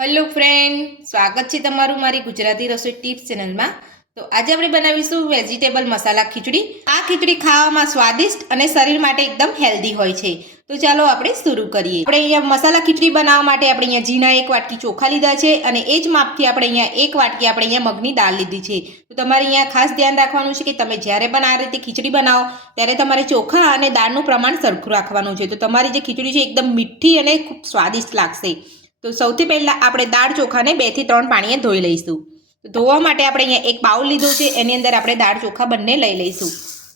Hello friend, સ્વાગત છે તમારું મારી ગુજરાતી રસોઈ ટિપ્સ ચેનલમાં। તો આજે આપણે બનાવીશું વેજીટેબલ મસાલા ખીચડી। આ ખીચડી ખાવામાં સ્વાદિષ્ટ અને શરીર માટે એકદમ હેલ્ધી હોય છે। તો ચાલો આપણે શરૂ કરીએ। આપણે અહીંયા મસાલા ખીચડી બનાવવા માટે આપણે અહીંયા ઝીણા 1 વાટકી ચોખા લીધા છે અને એ જ માપથી આપણે અહીંયા 1 વાટકી આપણે અહીંયા મગની દાળ લીધી છે। તો તમારે અહીંયા ખાસ ધ્યાન રાખવાનું છે કે તમે જ્યારે પણ આ રીતે ખીચડી બનાવો ત્યારે તમારે ચોખા અને દાળનું પ્રમાણ સરખું રાખવાનું છે। તો તમારી જે ખીચડી છે એકદમ મીઠી અને ખૂબ સ્વાદિષ્ટ લાગશે। તો સૌથી પહેલાં આપણે દાળ ચોખાને 2 થી 3 પાણીએ ધોઈ લઈશું। તો ધોવા માટે આપણે અહીંયા એક બાઉલ લીધો છે, એની અંદર આપણે દાળ ચોખા બંને લઈ લઈશું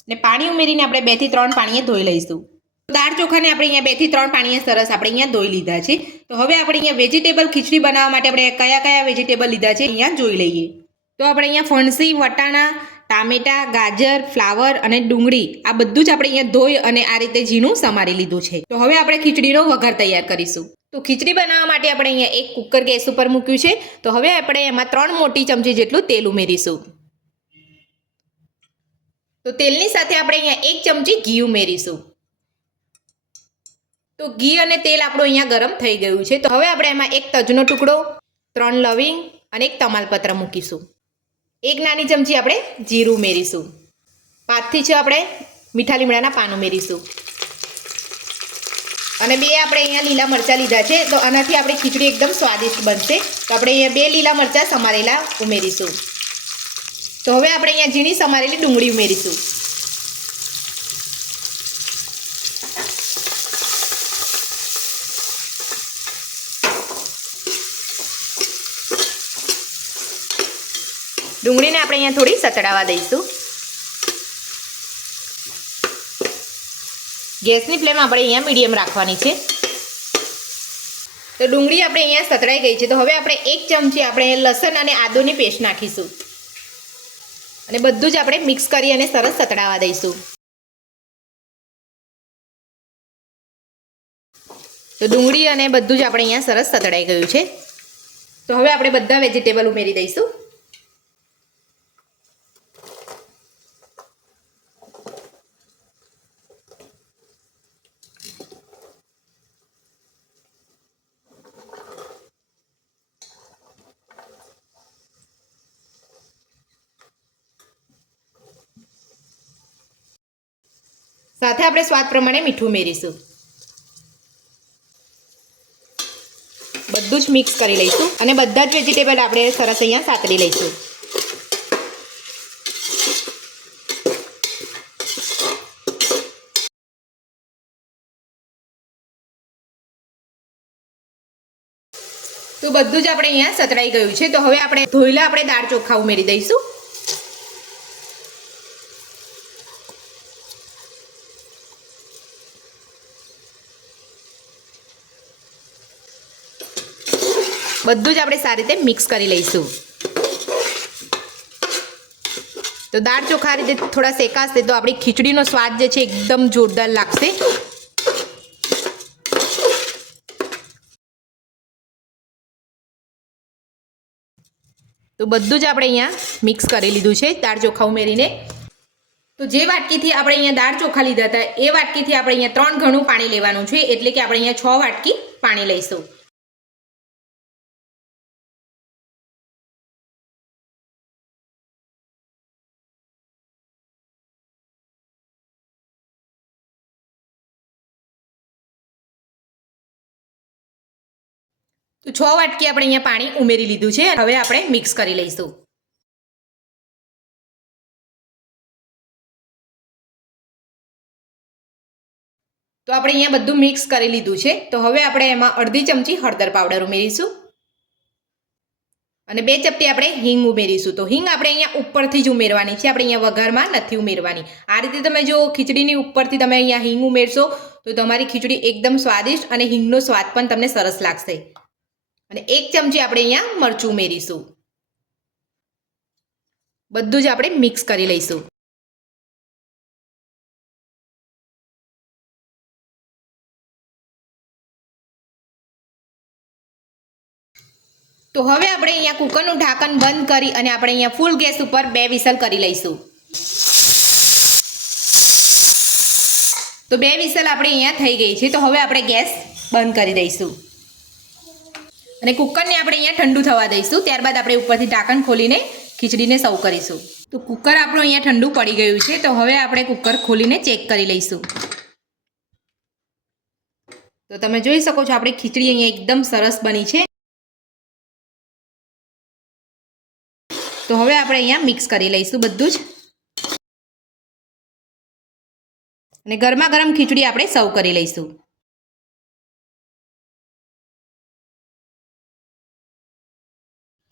અને પાણી ઉમેરીને આપણે 2 થી 3 પાણીએ ધોઈ લઈશું। દાળ ચોખાને આપણે અહીંયા 2 થી 3 પાણીએ સરસ આપણે અહીંયા ધોઈ લીધા છે। તો હવે આપણે અહીંયા વેજીટેબલ ખીચડી બનાવવા માટે આપણે કયા વેજીટેબલ લીધા છે અહીંયા જોઈ લઈએ। તો આપણે અહીંયા ફણસી, વટાણા, ટામેટા, ગાજર, ફ્લાવર અને ડુંગળી આ બધું જ આપણે અહીંયા ધોઈ અને આ રીતે ઝીણું સમારી લીધું છે। તો હવે આપણે ખીચડીનો વઘાર તૈયાર કરીશું। તો ખીચડી બનાવવા માટે આપણે અહીંયા એક કુકર ગેસ ઉપર મૂક્યું છે। તો હવે આપણે એમાં 3 મોટી ચમચી જેટલું તેલ ઉમેરીશું। તો તેલની સાથે આપણે અહીંયા 1 ચમચી ઘી ઉમેરીશું। તો ઘી અને તેલ આપણું અહીંયા ગરમ થઈ ગયું છે। તો હવે આપણે એમાં એક તજનો ટુકડો, 3 લવિંગ અને એક તમાલપત્ર મૂકીશું। 1 નાની ચમચી આપણે જીરું ઉમેરીશું। 5 થી 6 આપણે મીઠા લીમડાના પાન ઉમેરીશું અને 2 આપણે અહીંયા લીલા મરચાં લીધા છે। તો આનાથી આપણી ખીચડી એકદમ સ્વાદિષ્ટ બનશે। તો આપણે અહીંયા 2 લીલા મરચાં સમારેલા ઉમેરીશું। તો હવે આપણે અહીંયા ઝીણી સમારેલી ડુંગળી ઉમેરીશું। ડુંગળીને આપણે અહીંયા થોડી સતડાવા દઈશું। ગેસની ફ્લેમ આપણે અહીંયા મીડિયમ રાખવાની છે। તો ડુંગળી આપણે અહીંયા સતળાઈ ગઈ છે। તો હવે આપણે 1 ચમચી આપણે લસણ અને આદુની પેસ્ટ નાખીશું અને બધું જ આપણે મિક્સ કરી અને સરસ સતળાવા દઈશું। તો ડુંગળી અને બધું જ આપણે અહીંયા સરસ સતળાઈ ગયું છે। તો હવે આપણે બધા વેજીટેબલ ઉમેરી દઈશું। સાથે આપણે સ્વાદ પ્રમાણે મીઠું ઉમેરીશું। બધું જ મિક્સ કરી લઈશું અને બધા જ વેજીટેબલ આપણે સરસ અહીંયા સાતળી લઈશું। તો બધું જ આપણે અહીંયા સતળાઈ ગયું છે। તો હવે આપણે ધોયેલા આપણે દાળ ચોખા ઉમેરી દઈશું। બધું જ આપણે સારી રીતે મિક્સ કરી લઈશું। તો દાળ ચોખા આ રીતે થોડા શેકાશે તો આપણી ખીચડીનો સ્વાદ જે છે એકદમ જોરદાર લાગશે। તો બધું જ આપણે અહીંયા મિક્સ કરી લીધું છે દાળ ચોખા ઉમેરીને। તો જે વાટકીથી આપણે અહીંયા દાળ ચોખા લીધા હતા એ વાટકીથી આપણે અહીંયા 3 ગણું પાણી લેવાનું છે, એટલે કે આપણે અહીંયા 6 વાટકી પાણી લઈશું। તો 6 વાટકી આપણે અહીંયા પાણી ઉમેરી લીધું છે। હવે આપણે મિક્સ કરી લઈશું। તો આપણે અહીંયા બધું મિક્સ કરી લીધું છે। તો હવે આપણે એમાં અડધી ચમચી હળદર પાવડર ઉમેરીશું અને 2 ચપટી આપણે હિંગ ઉમેરીશું। તો હિંગ આપણે અહીંયા ઉપરથી જ ઉમેરવાની છે, આપણે અહીંયા વઘારમાં નથી ઉમેરવાની। આ રીતે તમે જો ખીચડીની ઉપરથી તમે અહીંયા હિંગ ઉમેરશો તો તમારી ખીચડી એકદમ સ્વાદિષ્ટ અને હિંગનો સ્વાદ પણ તમને સરસ લાગશે। અને 1 ચમચી આપણે અહીંયા મરચું ઉમેરીશું। બધું જ આપણે મિક્સ કરી લઈશું। તો હવે આપણે અહીંયા કુકરનું ઢાંકણ બંધ કરી અને આપણે અહીંયા ફૂલ ગેસ ઉપર 2 વિસલ કરી લઈશું। તો 2 વિસલ આપણે અહીંયા થઈ ગઈ છે। તો હવે આપણે ગેસ બંધ કરી દઈશું અને કુકરને આપણે અહીંયા ઠંડુ થવા દઈશું. ત્યારબાદ આપણે ઉપરથી ઢાંકણ ખોલીને ખીચડીને સર્વ કરીશું. તો કુકર આપણું અહીંયા ઠંડુ પડી ગયું છે. તો હવે આપણે કુકર ખોલીને ચેક કરી લઈશું. તો તમે જોઈ શકો છો આપણી ખીચડી અહીંયા એકદમ સરસ બની છે. તો હવે આપણે અહીંયા મિક્સ કરી લઈશું બધું જ. અને ગરમા ગરમ ખીચડી આપણે સર્વ કરી લઈશું.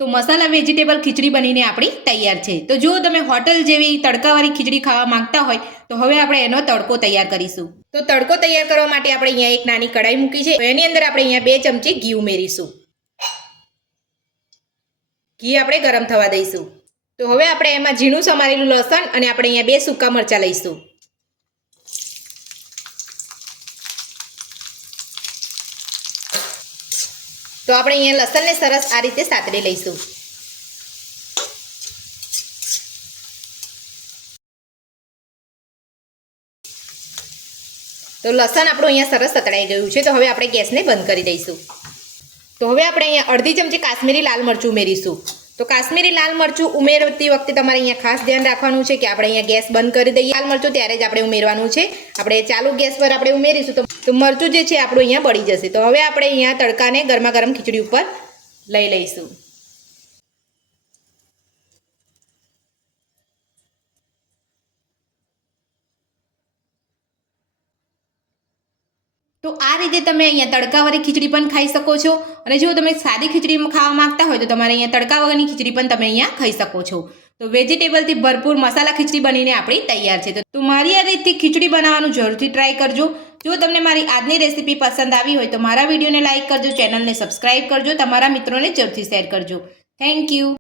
તો મસાલા વેજીટેબલ ખીચડી બનીને આપણી તૈયાર છે. તો જો તમે હોટલ જેવી તડકાવાળી ખીચડી ખાવા માંગતા હોય તો હવે આપણે એનો તડકો તૈયાર કરીશું. તો તડકો તૈયાર કરવા માટે આપણે અહીંયા એક નાની કઢાઈ મૂકી છે. એની અંદર આપણે અહીંયા 2 ચમચી ઘી ઉમેરીશું. ઘી આપણે ગરમ થવા દઈશું. તો હવે આપણે એમાં ઝીણું સમારેલું લસણ અને આપણે અહીંયા 2 સૂકા મરચાં લઈશું. તો આપણે અહીંયા લસણને સરસ આ રીતે સાતરી લઈશું. તો લસણ આપણું અહીંયા સરસ સતળાઈ ગયું છે. તો હવે આપણે ગેસને બંધ કરી દઈશું. તો હવે આપણે અહીંયા અડધી ચમચી કાશ્મીરી લાલ મરચું ઉમેરીશું. તો કાશ્મીરી લાલ મરચું ઉમેરતી વખતે તમારે અહીંયા ખાસ ધ્યાન રાખવાનું છે કે આપણે અહીંયા ગેસ બંધ કરી દઈએ. લાલ મરચું ત્યારે જ આપણે ઉમેરવાનું છે. આપણે ચાલુ ગેસ પર આપણે ઉમેરીશું તો મરચું જે છે આપણું અહીંયા બળી જશે. તો હવે આપણે અહીંયા તડકાને ગરમા ગરમ ખીચડી ઉપર લઈ લઈશું. તો આ રીતે તમે અહીંયા તડકાવાળી ખીચડી પણ ખાઈ શકો છો. અને જો તમે સાદી ખીચડી ખાવા માંગતા હોય તો તમારે અહીંયા તડકા વગરની ખીચડી પણ તમે અહીંયા ખાઈ શકો છો. તો વેજીટેબલથી ભરપૂર મસાલા ખીચડી બનીને આપણી તૈયાર છે. તો મારી આ રીતથી ખીચડી બનાવવાનું જરૂરથી ટ્રાય કરજો. જો તમને મારી આજની રેસીપી પસંદ આવી હોય તો મારા વિડીયોને લાઇક કરજો, ચેનલને સબસ્ક્રાઇબ કરજો, તમારા મિત્રોને જરૂરથી શેર કરજો. Thank you.